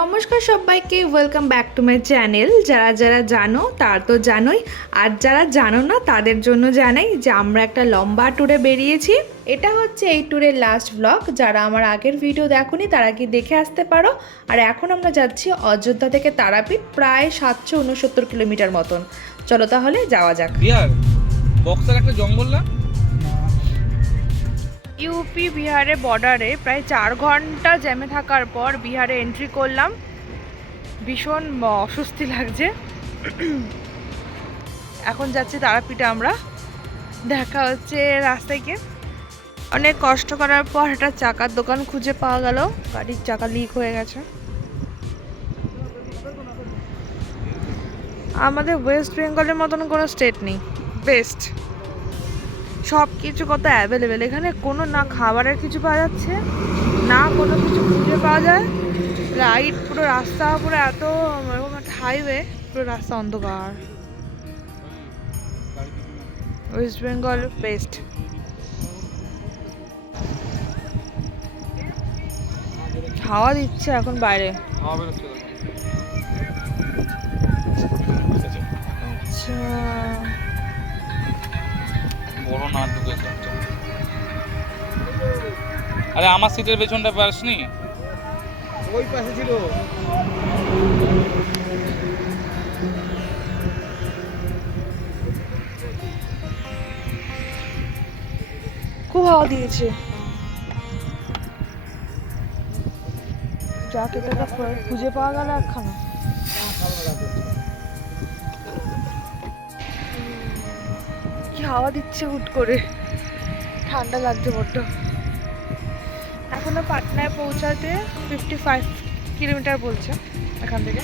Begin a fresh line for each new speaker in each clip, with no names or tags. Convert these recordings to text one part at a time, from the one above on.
নমস্কার সবাইকে welcome back to my channel যারা যারা জানো, তারা তো জানোই। আর যারা জানো না, তাদের জন্য জানাই যে আমরা একটা লম্বা ট্যুরে বেরিয়েছি। এটা হচ্ছে এই ট্যুরের লাস্ট ব্লগ যারা আমার আগের ভিডিও দেখোনি, তারা কি দেখে আসতে পারো। আর এখন আমরা যাচ্ছি অযোধ্যা থেকে তারাপীঠ, প্রায় সাতশো উনসত্তর কিলোমিটার মতন। চলো তাহলে যাওয়া যাক।
বক্সার একটা জঙ্গল না?
ইউপি বিহারে বর্ডারে প্রায় চার ঘণ্টা জ্যামে থাকার পর বিহারে এন্ট্রি করলাম। ভীষণ অস্বস্তি লাগছে। এখন যাচ্ছি তারাপীঠে আমরা। দেখা হচ্ছে রাস্তায় গিয়ে। অনেক কষ্ট করার পর একটা চাকার দোকান খুঁজে পাওয়া গেল। গাড়ির চাকা লিক হয়ে গেছে। আমাদের ওয়েস্ট বেঙ্গলের মতন কোনো স্টেট নেই। বেস্ট সব কিছু কত অ্যাভেলেবেল এখানে কোনো না খাবারের কিছু পাওয়া যাচ্ছে না কোনো কিছু খুঁজে পাওয়া যায়। রাইড পুরো রাস্তা পুরো এত এরকম একটা হাইওয়ে পুরো রাস্তা অন্ধকার। ওয়েস্ট বেঙ্গল বেস্ট হাওয়া দিচ্ছে এখন বাইরে। আচ্ছা।
বড় না ঢুকেছে আরে আমার সিটের পেছনটা পাসনি?
ওই পাশে ছিল।
খুব হাওয়া দিয়েছে। যা তা খুঁজে পাওয়া গেল একখানা। হাওয়া দিচ্ছে হুট করে। ঠান্ডা লাগছে বড্ড। এখনও পাটনায় পৌঁছাতে ফিফটি ফাইভ কিলোমিটার বলছে এখান থেকে।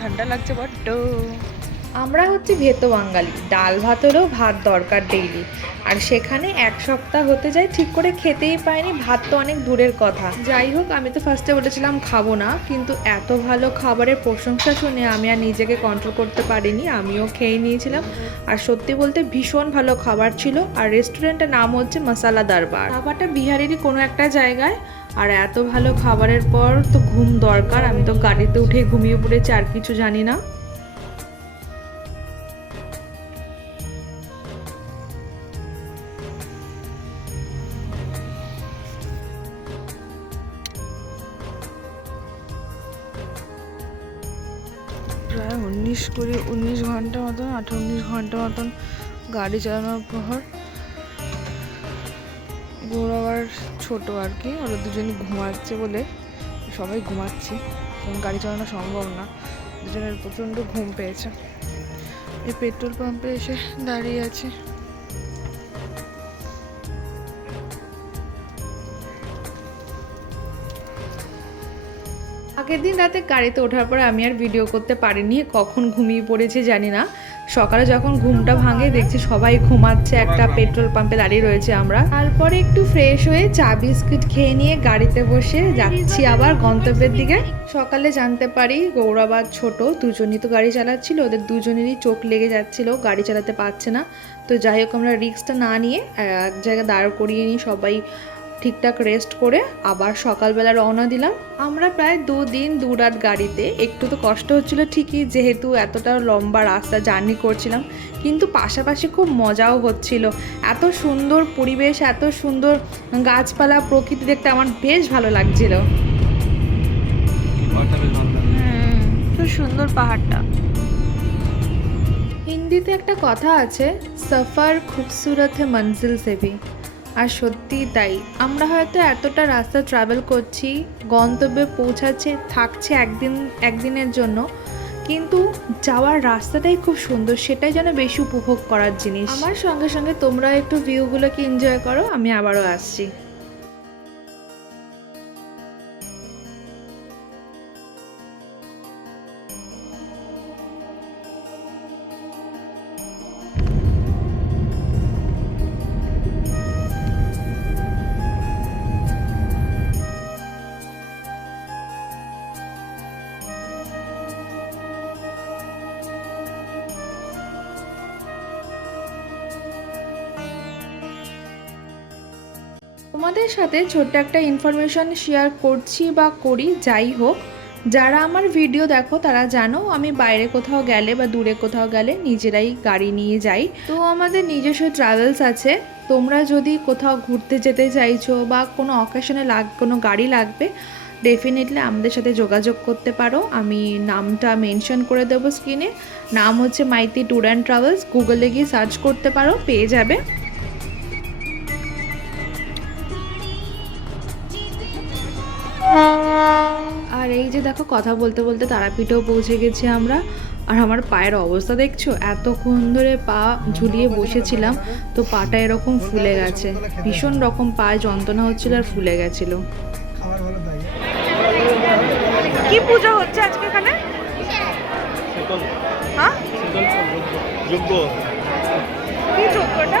ঠান্ডা লাগছে বড্ড। আমরা হচ্ছে ভেতো বাঙালি, ডাল ভাতেরও ভাত দরকার ডেইলি আর সেখানে এক সপ্তাহ হতে যায়, ঠিক করে খেতেই পাইনি, ভাত তো অনেক দূরের কথা। যাই হোক, আমি তো ফার্স্টে বলেছিলাম খাব না, কিন্তু এত ভালো খাবারের প্রশংসা শুনে আমি আর নিজেকে কন্ট্রোল করতে পারিনি, আমিও খেয়ে নিয়েছিলাম। আর সত্যি বলতে ভীষণ ভালো খাবার ছিল, আর রেস্টুরেন্টের নাম হচ্ছে মশালা দরবার খাবারটা বিহারেরই কোনো একটা জায়গায়, আর এত ভালো খাবারের পর তো ঘুম দরকার, আমি তো গাড়িতে উঠে ঘুমিয়ে পড়েছি, আর কিছু জানি না। প্রায় উনিশ কুড়ি, উনিশ ঘণ্টা মতন, আঠারো, উনিশ ঘণ্টা মতন গাড়ি চালানোর পর গৌর আবার ছোটো আর কি, ওরা দুজনই ঘুমাচ্ছে বলে সবাই ঘুমাচ্ছি। কারণ গাড়ি চালানো সম্ভব না, দুজনের প্রচণ্ড ঘুম পেয়েছে। এই পেট্রোল পাম্পে এসে দাঁড়িয়ে আছি। আগের দিন রাতে গাড়িতে ওঠার পর আমি আর ভিডিও করতে পারিনি, কখন ঘুমিয়ে পড়েছি জানি না। সকালে যখন ঘুমটা ভাঙে দেখছি সবাই ঘুমাচ্ছে, একটা পেট্রোল পাম্পে দাঁড়িয়ে রয়েছে আমরা। তারপরে একটু ফ্রেশ হয়ে চা বিস্কুট খেয়ে নিয়ে গাড়িতে বসে যাচ্ছি আবার গন্তব্যের দিকে। সকালে জানতে পারি গৌরবাদ ছোট, দুজনই তো গাড়ি চালাচ্ছিল, ওদের দুজনেরই চোখ লেগে যাচ্ছিল, গাড়ি চালাতে পারছে না। তো যাই হোক, আমরা রিক্সটা না নিয়ে এক জায়গায় দাঁড় করিয়ে নিই সবাই। ঠিকঠাক রেস্ট করে আবার সকালবেলা রওনা দিলাম। আমরা প্রায় দুদিন দু রাত গাড়িতে। একটু তো কষ্ট হচ্ছিল ঠিকই যেহেতু এতটা লম্বা রাস্তা জার্নি করছিলাম। কিন্তু পাশাপাশি খুব মজাও হচ্ছিল। এত সুন্দর পরিবেশ এত সুন্দর গাছপালা প্রকৃতি দেখতে আমার বেশ ভালো লাগছিল। খুব সুন্দর পাহাড়টা। হিন্দিতে একটা কথা আছে সফার খুবসুরত মঞ্জিল সে ভি। আর সত্যিই তাই। আমরা হয়তো এতটা রাস্তা ট্রাভেল করছি, গন্তব্যে পৌঁছাচ্ছে, থাকছে একদিন, একদিনের জন্য, কিন্তু যাওয়ার রাস্তাটাই খুব সুন্দর, সেটাই যেন বেশি উপভোগ করার জিনিস। আমার সঙ্গে সঙ্গে তোমরা একটু ভিউগুলোকে এনজয় করো, আমি আবারও আসছি। তোমাদের সাথে ছোট্ট একটা ইনফরমেশন শেয়ার করছি বা করি, যাই হোক। যারা আমার ভিডিও দেখো, তারা জানো আমি বাইরে কোথাও গেলে বা দূরে কোথাও গেলে নিজেরাই গাড়ি নিয়ে যাই। তো আমাদের নিজস্ব ট্রাভেলস আছে। তোমরা যদি কোথাও ঘুরতে যেতে চাইছো বা কোনো অকেশনে লাগ, কোনো গাড়ি লাগবে ডেফিনেটলি আমাদের সাথে যোগাযোগ করতে পারো। আমি নামটা মেনশন করে দেবো স্ক্রিনে নাম হচ্ছে মাইতি ট্যুর অ্যান্ড ট্রাভেলস গুগলে গিয়ে সার্চ করতে পারো, পেয়ে যাবে। আর এই যে দেখো কথা বলতে বলতে তারাপীঠেও পৌঁছে গেছি আমরা। আর আমার পায়ের অবস্থা দেখছ? এতক্ষণ ধরে পা ঝুলিয়ে বসেছিলাম তো পাটা এরকম ফুলে গেছে। ভীষণ রকম পায়ে যন্ত্রণা হচ্ছিল আর ফুলে গেছিল। কি পূজা হচ্ছে আজকে এখানে? হ্যাঁ?
যোগ্য।
কি যজ্ঞটা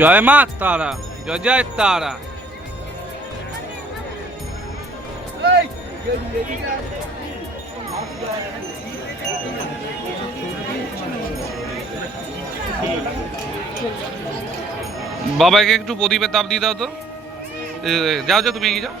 জয় মা তারা, জয় জয় তারা। বাবাকে একটু প্রদীপের তাপ দিয়ে দাও তো। যাও যাও, তুমি এগিয়ে যাও।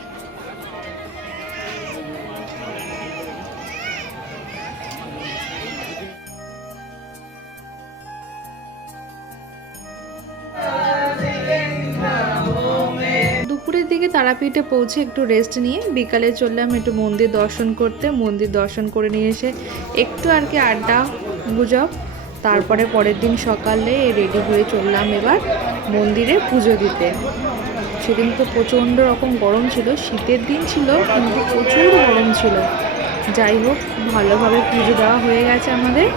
তারাপীঠে পৌঁছে একটু রেস্ট নিয়ে বিকালে চললাম একটু মন্দির দর্শন করতে। মন্দির দর্শন করে নিয়ে এসে একটু আর কি আড্ডা গুজব, তারপরে পরের দিন সকালে রেডি হয়ে চললাম এবার মন্দিরে পুজো দিতে। সেদিন তো প্রচণ্ড রকম গরম ছিল, শীতের দিন ছিল কিন্তু প্রচুর গরম ছিল। যাই হোক, ভালোভাবে পুজো দেওয়া হয়ে গেছে আমাদের।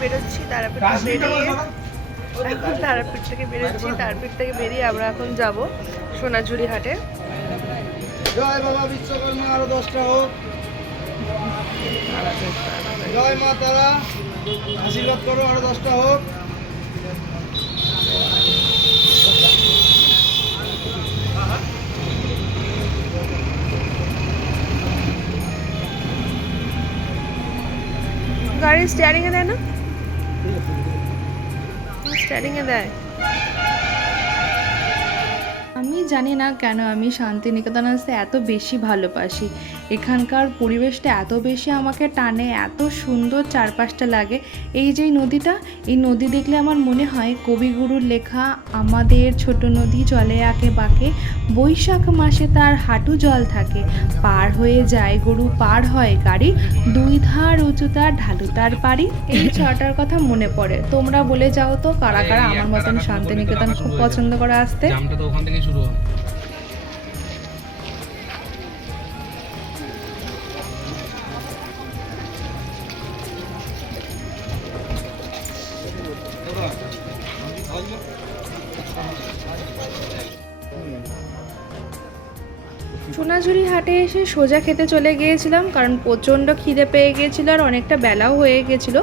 বেরোচ্ছি তারাপীঠ বেরিয়ে এখন? তারাপীঠ থেকে বেরোচ্ছি তারাপীঠ থেকে বেরিয়ে আমরা এখন যাব সোনাঝুরি হাটে।
জয় বাবা বিশ্বকর্মা আরও দশটা হোক। জয় মা তারা আশীর্বাদ করো আরও দশটা হোক।
গাড়ির স্টিয়ারিং এ দেয় না? দেয়? আমি জানি না কেন আমি শান্তিনিকেতন আসতে এত বেশি ভালোবাসি। এখানকার পরিবেশটা এত বেশি আমাকে টানে এত সুন্দর চারপাশটা লাগে। এই যে নদীটা এই নদী দেখলে আমার মনে হয় কবিগুরুর লেখা আমাদের ছোট নদী চলে আঁকে বাঁকে বৈশাখ মাসে তার হাঁটু জল থাকে। পার হয়ে যায় গরু পার হয় গাড়ি দুই ধার উঁচু তার ঢালু তার পারি এই ছটার কথা মনে পড়ে। তোমরা বলে যাও তো কারা কারা আমার মতন শান্তিনিকেতন খুব পছন্দ করে আসতে?
জামটা তো ওখান থেকেই শুরু হয়।
হাটে এসে সোজা খেতে চলে গিয়েছিলাম কারণ প্রচণ্ড খিদে পেয়ে গিয়েছিল আর অনেকটা বেলাও হয়ে গেছিল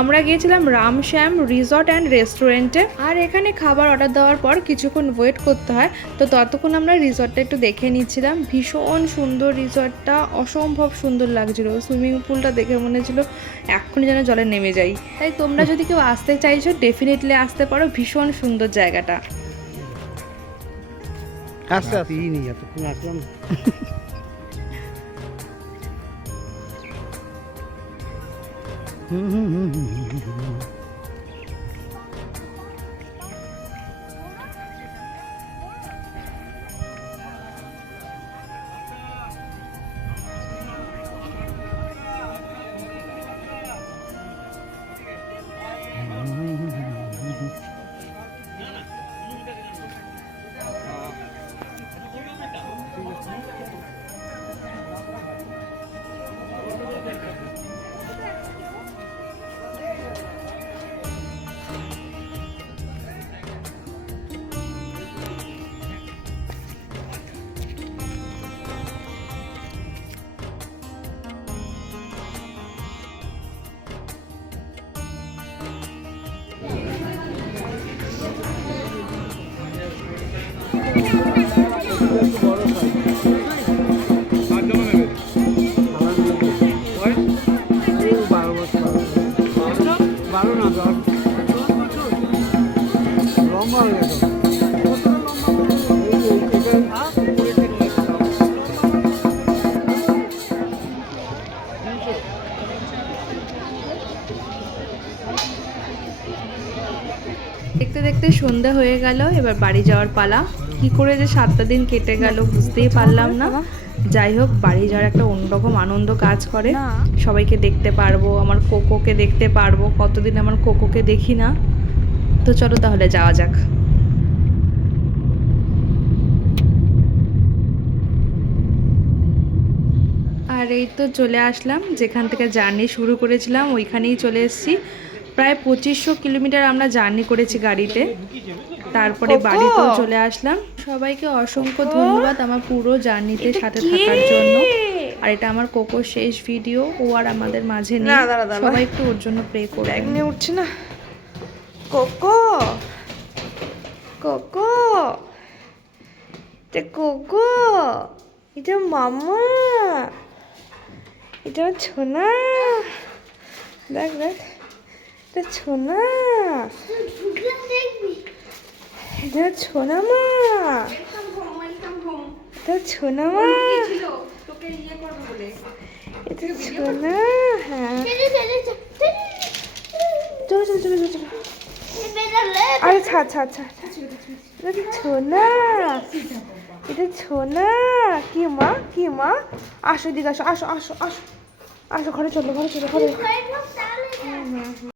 আমরা গিয়েছিলাম রামশ্যাম রিসর্ট অ্যান্ড রেস্টুরেন্টে। আর এখানে খাবার অর্ডার দেওয়ার পর কিছুক্ষণ ওয়েট করতে হয় তো ততক্ষণ আমরা রিসর্টটা একটু দেখে নিচ্ছিলাম। ভীষণ সুন্দর রিসর্টটা অসম্ভব সুন্দর লাগছিল। সুইমিং পুলটা দেখে মনে হচ্ছিল এক্ষুনি যেন জলে নেমে যাই। তাই তোমরা যদি কেউ আসতে চাইছো ডেফিনেটলি আসতে পারো। ভীষণ সুন্দর জায়গাটা।
আস্তে আস্তে নেই এতক্ষণ
দেখতে সন্ধ্যা হয়ে গেল এবার বাড়ি যাওয়ার পালা। কি করে যে সাতটা দিন কেটে গেল বুঝতেই পারলাম না। যাই হোক বাড়ি যাওয়ার একটা অন্যরকম আনন্দ কাজ করে। সবাইকে দেখতে পারব আমার কোকোকে দেখতে পারব কতদিন আমার কোকোকে দেখি না। তো চলো তাহলে যাওয়া যাক। আর এই তো চলে আসলাম যেখান থেকে জার্নি শুরু করেছিলাম ওইখানেই চলে এসেছি। প্রায় পঁচিশশো কিলোমিটার আমরা জার্নি করেছি গাড়িতে। তারপরে বাড়িতেও চলে আসলাম। সবাইকে অসংখ্য ধন্যবাদ আমার পুরো জার্নিতে সাথে থাকার জন্য। আর এটা আমার কোকো শেষ ভিডিও ও আর আমাদের মাঝে নেই। সবাই একটু ওর জন্য প্রে করে
নিয়ে উঠছে না। কোকো! কোকো! এটা কোকো! এটা মামা! এটা ছোনা! দেখ দেখ। ছোনা। এটা ছোনা মা। এটা ছোনা মা। এটা ছোনা হ্যাঁ। চলো চলো চলো চলো আরে ছাড় ছাড় ছাড়। এটা ছোনা। এটা ছোনা। কি মা কি মা? আসো দিকে আসো আসো আসো আসো। আসো ঘরে চলো ঘরে চলো ঘরে